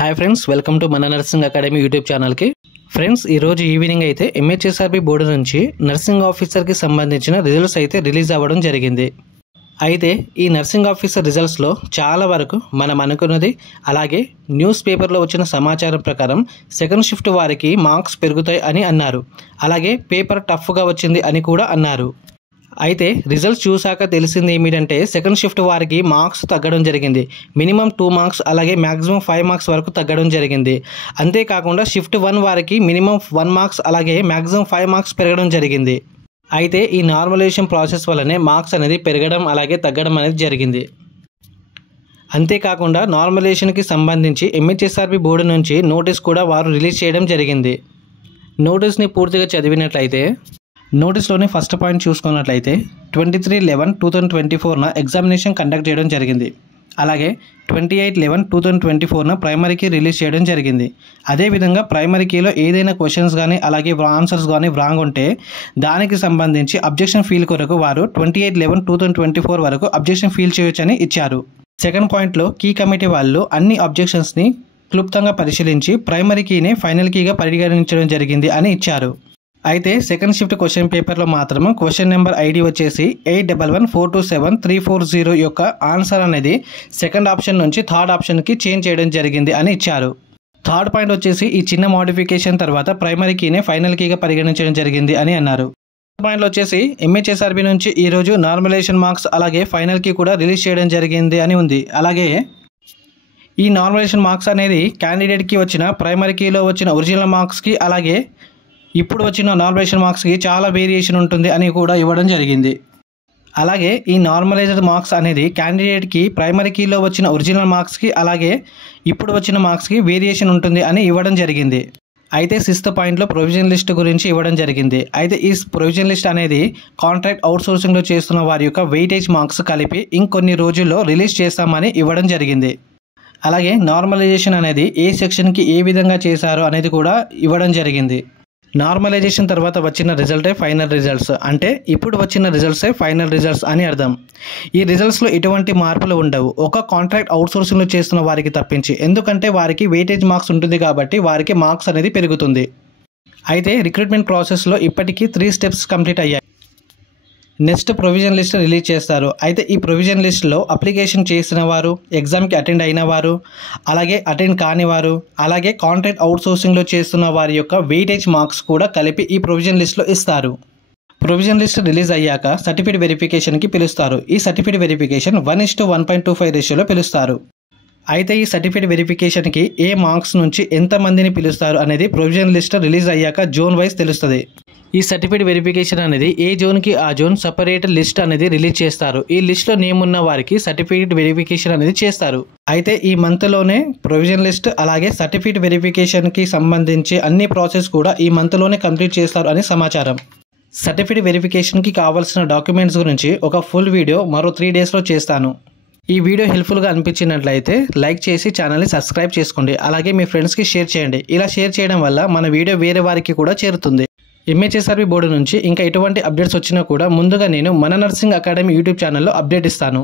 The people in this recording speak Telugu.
హాయ్ ఫ్రెండ్స్, వెల్కమ్ టు మన నర్సింగ్ అకాడమీ యూట్యూబ్ ఛానల్కి. ఫ్రెండ్స్, ఈరోజు ఈవినింగ్ అయితే ఎంహెచ్ఎస్ఆర్బి బోర్డు నుంచి నర్సింగ్ ఆఫీసర్కి సంబంధించిన రిజల్ట్స్ అయితే రిలీజ్ అవ్వడం జరిగింది. అయితే ఈ నర్సింగ్ ఆఫీసర్ రిజల్ట్స్లో చాలా వరకు మనం అనుకున్నది, అలాగే న్యూస్ పేపర్లో వచ్చిన సమాచారం ప్రకారం సెకండ్ షిఫ్ట్ వారికి మార్క్స్ పెరుగుతాయి అని అన్నారు. అలాగే పేపర్ టఫ్గా వచ్చింది అని కూడా అన్నారు. అయితే రిజల్ట్స్ చూశాక తెలిసింది ఏమిటంటే సెకండ్ షిఫ్ట్ వారికి మార్క్స్ తగ్గడం జరిగింది. మినిమం 2 మార్క్స్ అలాగే మ్యాక్సిమం 5 మార్క్స్ వరకు తగ్గడం జరిగింది. అంతేకాకుండా షిఫ్ట్ 1 వారికి మినిమం 1 మార్క్స్ అలాగే మ్యాక్సిమం 5 మార్క్స్ పెరగడం జరిగింది. అయితే ఈ నార్మలైజేషన్ ప్రాసెస్ వల్లనే మార్క్స్ అనేది పెరగడం అలాగే తగ్గడం అనేది జరిగింది. అంతేకాకుండా నార్మలైజేషన్కి సంబంధించి ఎంహెచ్ఎస్ఆర్బి బోర్డు నుంచి నోటీస్ కూడా వారు రిలీజ్ చేయడం జరిగింది. నోటీస్ని పూర్తిగా చదివినట్లయితే నోటీస్లోని ఫస్ట్ పాయింట్ చూసుకున్నట్లయితే 23/11/2024 ఎగ్జామినేషన్ కండక్ట్ చేయడం జరిగింది. అలాగే 28/11/2024 ప్రైమరీకి రిలీజ్ చేయడం జరిగింది. అదేవిధంగా ప్రైమరీకీలో ఏదైనా క్వశ్చన్స్ కానీ అలాగే ఆన్సర్స్ కానీ రాంగ్ ఉంటే దానికి సంబంధించి అబ్జెక్షన్ ఫీల్ కొరకు వారు 28/11/2024 వరకు అబ్జెక్షన్ ఫీల్ చేయొచ్చని ఇచ్చారు. సెకండ్ పాయింట్లో కీ కమిటీ వాళ్ళు అన్ని అబ్జెక్షన్స్ని క్లుప్తంగా పరిశీలించి ప్రైమరీ కీని ఫైనల్ కీగా పరిగణించడం జరిగింది అని ఇచ్చారు. అయితే సెకండ్ షిఫ్ట్ క్వశ్చన్ పేపర్లో మాత్రం క్వశ్చన్ నెంబర్ ఐడి వచ్చేసి 8114273440 యొక్క ఆన్సర్ అనేది సెకండ్ ఆప్షన్ నుంచి థర్డ్ ఆప్షన్కి చేంజ్ చేయడం జరిగింది అని ఇచ్చారు. థర్డ్ పాయింట్ వచ్చేసి ఈ చిన్న మోడిఫికేషన్ తర్వాత ప్రైమరీ కీనే ఫైనల్ కీగా పరిగణించడం జరిగింది అని అన్నారు. పాయింట్లో వచ్చేసి ఎంహెచ్ఎస్ఆర్బి నుంచి ఈరోజు నార్మలైజేషన్ మార్క్స్ అలాగే ఫైనల్ కీ కూడా రిలీజ్ చేయడం జరిగింది అని ఉంది. అలాగే ఈ నార్మలైజేషన్ మార్క్స్ అనేది క్యాండిడేట్కి వచ్చిన ప్రైమరీ కీలో వచ్చిన ఒరిజినల్ మార్క్స్కి అలాగే ఇప్పుడు వచ్చిన నార్మలైజేషన్ మార్క్స్కి చాలా వేరియేషన్ ఉంటుంది అని కూడా ఇవ్వడం జరిగింది. అలాగే ఈ నార్మలైజ్డ్ మార్క్స్ అనేది క్యాండిడేట్కి ప్రైమరీ కీలో వచ్చిన ఒరిజినల్ మార్క్స్కి అలాగే ఇప్పుడు వచ్చిన మార్క్స్కి వేరియేషన్ ఉంటుంది అని ఇవ్వడం జరిగింది. అయితే 6th పాయింట్లో ప్రొవిజన్ లిస్ట్ గురించి ఇవ్వడం జరిగింది. అయితే ఈ ప్రొవిజన్ లిస్ట్ అనేది కాంట్రాక్ట్ అవుట్సోర్సింగ్లో చేస్తున్న వారి యొక్క వెయిటేజ్ మార్క్స్ కలిపి ఇంకొన్ని రోజుల్లో రిలీజ్ చేస్తామని ఇవ్వడం జరిగింది. అలాగే నార్మలైజేషన్ అనేది ఏ సెక్షన్కి ఏ విధంగా చేశారో అనేది కూడా ఇవ్వడం జరిగింది. నార్మలైజేషన్ తర్వాత వచ్చిన రిజల్టే ఫైనల్ రిజల్ట్స్, అంటే ఇప్పుడు వచ్చిన రిజల్ట్సే ఫైనల్ రిజల్ట్స్ అని అర్థం. ఈ రిజల్ట్స్లో ఎటువంటి మార్పులు ఉండవు, ఒక కాంట్రాక్ట్ అవుట్సోర్సింగ్లో చేస్తున్న వారికి తప్పించి. ఎందుకంటే వారికి వెయిటేజ్ మార్క్స్ ఉంటుంది కాబట్టి వారికి మార్క్స్ అనేది పెరుగుతుంది. అయితే రిక్రూట్మెంట్ ప్రాసెస్లో ఇప్పటికీ 3 స్టెప్స్ కంప్లీట్ అయ్యాయి. నెక్స్ట్ ప్రొవిజన్ లిస్ట్ రిలీజ్ చేస్తారు. అయితే ఈ ప్రొవిజన్ లిస్ట్లో అప్లికేషన్ చేసిన వారు, ఎగ్జామ్కి అటెండ్ అయిన వారు, అలాగే అటెండ్ కాని వారు, అలాగే కాంట్రాక్ట్ అవుట్సోర్సింగ్లో చేస్తున్న వారి యొక్క వెయిటేజ్ మార్క్స్ కూడా కలిపి ఈ ప్రొవిజన్ లిస్ట్లో ఇస్తారు. ప్రొవిజన్ లిస్ట్ రిలీజ్ అయ్యాక సర్టిఫికేట్ వెరిఫికేషన్కి పిలుస్తారు. ఈ సర్టిఫికేట్ వెరిఫికేషన్ 1:1.25 రేషియోలో పిలుస్తారు. అయితే ఈ సర్టిఫికేట్ వెరిఫికేషన్కి ఏ మార్క్స్ నుంచి ఎంతమందిని పిలుస్తారు అనేది ప్రొవిజన్ లిస్ట్ రిలీజ్ అయ్యాక జోన్ వైజ్ తెలుస్తుంది. ఈ సర్టిఫికేట్ వెరిఫికేషన్ అనేది ఏ జోన్కి ఆ జోన్ సపరేట్ లిస్ట్ అనేది రిలీజ్ చేస్తారు. ఈ లిస్ట్లో నేమ్ ఉన్న వారికి సర్టిఫికేట్ వెరిఫికేషన్ అనేది చేస్తారు. అయితే ఈ మంత్లోనే ప్రొవిజన్ లిస్ట్ అలాగే సర్టిఫికేట్ వెరిఫికేషన్కి సంబంధించి అన్ని ప్రాసెస్ కూడా ఈ మంత్లోనే కంప్లీట్ చేస్తారు అని సమాచారం. సర్టిఫికేట్ వెరిఫికేషన్కి కావాల్సిన డాక్యుమెంట్స్ గురించి ఒక ఫుల్ వీడియో మరో 3 డేస్లో చేస్తాను. ఈ వీడియో హెల్ప్ఫుల్గా అనిపించినట్లయితే లైక్ చేసి ఛానల్ని సబ్స్క్రైబ్ చేసుకోండి. అలాగే మీ ఫ్రెండ్స్కి షేర్ చేయండి. ఇలా షేర్ చేయడం వల్ల మన వీడియో వేరే వారికి కూడా చేరుతుంది. ఎంహెచ్ఎస్ఆర్బి బోర్డు నుంచి ఇంకా ఎటువంటి అప్డేట్స్ వచ్చినా కూడా ముందుగా నేను మన నర్సింగ్ అకాడమీ యూట్యూబ్ ఛానల్లో అప్డేట్ ఇస్తాను.